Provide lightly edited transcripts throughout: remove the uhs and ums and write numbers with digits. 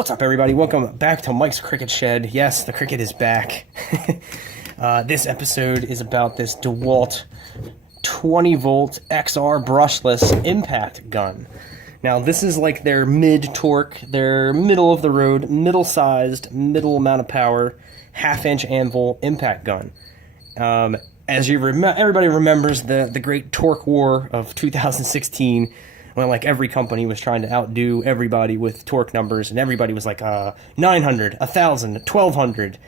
What's up, everybody? Welcome back to Mike's Cricket Shed. Yes, the cricket is back. This episode is about this DEWALT 20-volt XR brushless impact gun. Now, this is like their mid-torque, their middle-of-the-road, middle-sized, middle amount of power, half-inch anvil impact gun. As you everybody remembers the great torque war of 2016, when like every company was trying to outdo everybody with torque numbers, and everybody was like 900, 1000, 1200,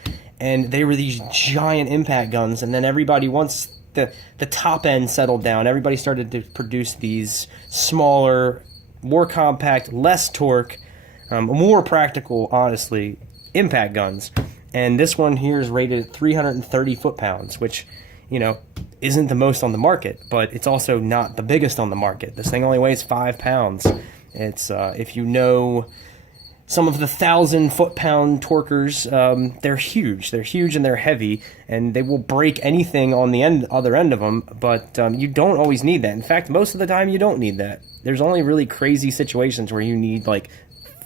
and they were these giant impact guns. And then everybody, once the top end settled down, everybody started to produce these smaller, more compact, less torque, more practical, honestly, impact guns. And this one here is rated at 330 foot-pounds, which, you know, isn't the most on the market, but it's also not the biggest on the market. This thing only weighs 5 pounds. It's if you know some of the 1,000 foot-pound torquers, they're huge. They're huge and they're heavy, and they will break anything on the other end of them, but you don't always need that. In fact, most of the time you don't need that. There's only really crazy situations where you need like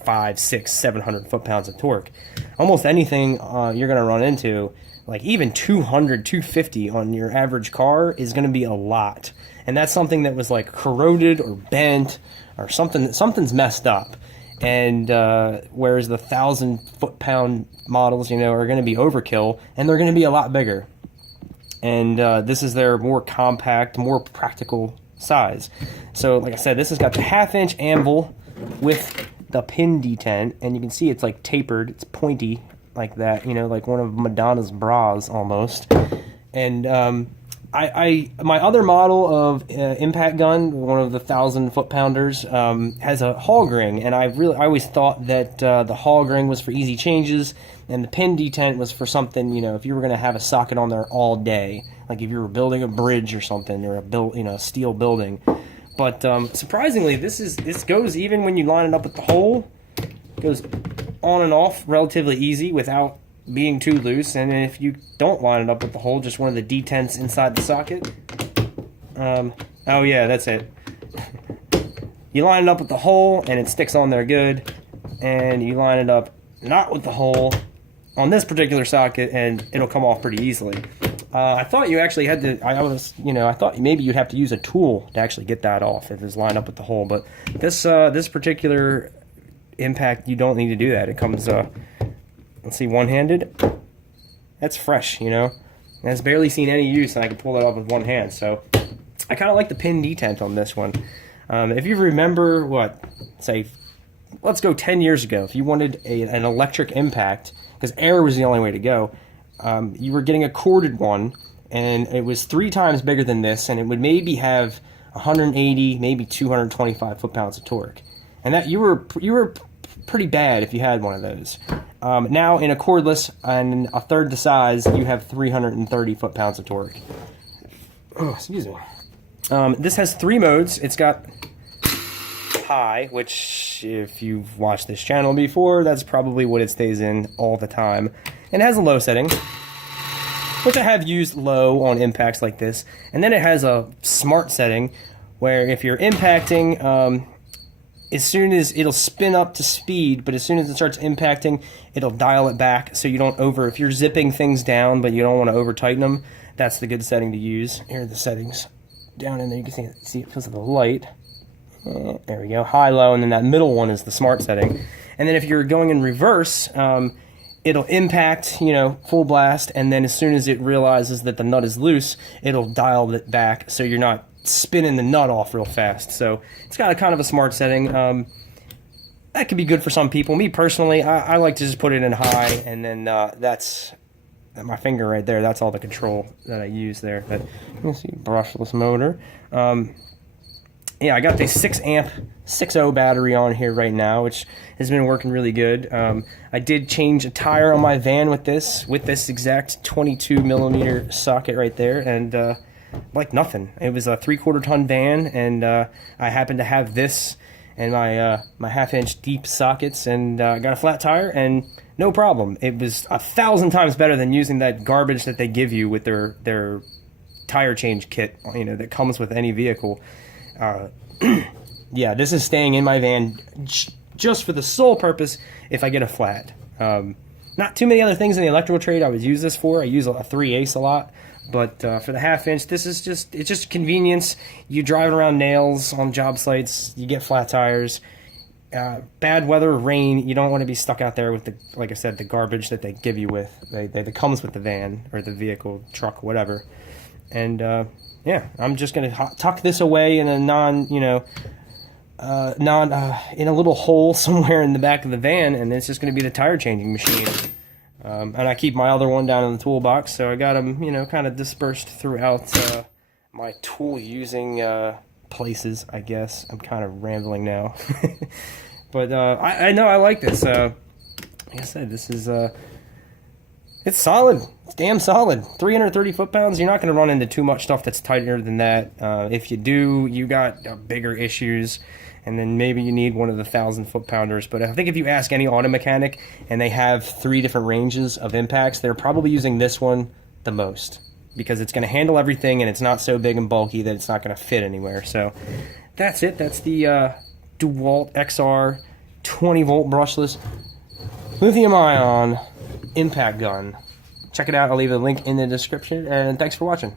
500, 600, 700 foot-pounds of torque. Almost anything you're going to run into, like even 200, 250 on your average car, is going to be a lot. And that's something that was like corroded or bent or something's messed up. And whereas the 1,000 foot-pound models, you know, are going to be overkill, and they're going to be a lot bigger. And this is their more compact, more practical size. So like I said, this has got the half-inch anvil with the pin detent, and you can see it's like tapered, it's pointy like that, you know, like one of Madonna's bras almost. And my other model of impact gun, one of the 1,000 foot-pounders, has a hog ring, and I always thought that the hog ring was for easy changes, and the pin detent was for something, you know, if you were going to have a socket on there all day, like if you were building a bridge or something, or a steel building. But surprisingly, this goes even when you line it up with the hole. It goes on and off relatively easy without being too loose. And if you don't line it up with the hole, just one of the detents inside the socket. Oh yeah, that's it. You line it up with the hole and it sticks on there good. And you line it up not with the hole on this particular socket and it'll come off pretty easily. I thought you actually had to, I thought maybe you'd have to use a tool to actually get that off if it's lined up with the hole. But this particular impact, you don't need to do that. It comes, let's see, one-handed. That's fresh, you know. And it's barely seen any use, and I can pull it off with one hand. So I kind of like the pin detent on this one. If you remember, let's go 10 years ago. If you wanted an electric impact, because air was the only way to go, you were getting a corded one, and it was 3 times bigger than this, and it would maybe have 180, maybe 225 foot-pounds of torque. And that you were pretty bad if you had one of those. Now in a cordless and a third the size, you have 330 foot-pounds of torque. Oh, excuse me. This has 3 modes. It's got high, which if you've watched this channel before, that's probably what it stays in all the time. And it has a low setting, which I have used low on impacts like this. And then it has a smart setting where if you're impacting, as soon as it'll spin up to speed, but as soon as it starts impacting, it'll dial it back so you don't if you're zipping things down but you don't want to over tighten them, that's the good setting to use. Here are the settings down in there. You can see it because of the light. There we go, high, low, and then that middle one is the smart setting. And then if you're going in reverse, it'll impact, you know, full blast, and then as soon as it realizes that the nut is loose, it'll dial it back so you're not spinning the nut off real fast. So it's got a kind of a smart setting. That could be good for some people. Me personally, I like to just put it in high, and then that's my finger right there. That's all the control that I use there. But let's see, brushless motor. Yeah, I got the 6 amp 6.0 battery on here right now, which has been working really good. I did change a tire on my van with this exact 22 millimeter socket right there, and like nothing. It was a 3/4 ton van, and I happened to have this and my half-inch deep sockets, and got a flat tire, and no problem. It was 1,000 times better than using that garbage that they give you with their tire change kit, you know, that comes with any vehicle. Yeah, this is staying in my van just for the sole purpose if I get a flat. Not too many other things in the electrical trade I would use this for. I use a 3/8 a lot, but for the 1/2 inch, it's just convenience. You drive around nails on job sites, you get flat tires. Bad weather, rain, you don't want to be stuck out there with the, like I said, the garbage that they give you with, that comes with the van or the vehicle, truck, whatever. And yeah, I'm just gonna tuck this away in a in a little hole somewhere in the back of the van, and it's just gonna be the tire changing machine. And I keep my other one down in the toolbox, so I got them, kind of dispersed throughout my tool using places, I guess. I'm kind of rambling now. But I know I like this. Like I said, this is it's solid. It's damn solid. 330 foot-pounds. You're not going to run into too much stuff that's tighter than that. If you do, you got bigger issues, and then maybe you need one of the 1,000 foot-pounders. But I think if you ask any auto mechanic, and they have 3 different ranges of impacts, they're probably using this one the most, because it's going to handle everything, and it's not so big and bulky that it's not going to fit anywhere. So that's it. That's the DEWALT XR 20-volt brushless lithium-ion impact gun. Check it out. I'll leave a link in the description, and thanks for watching.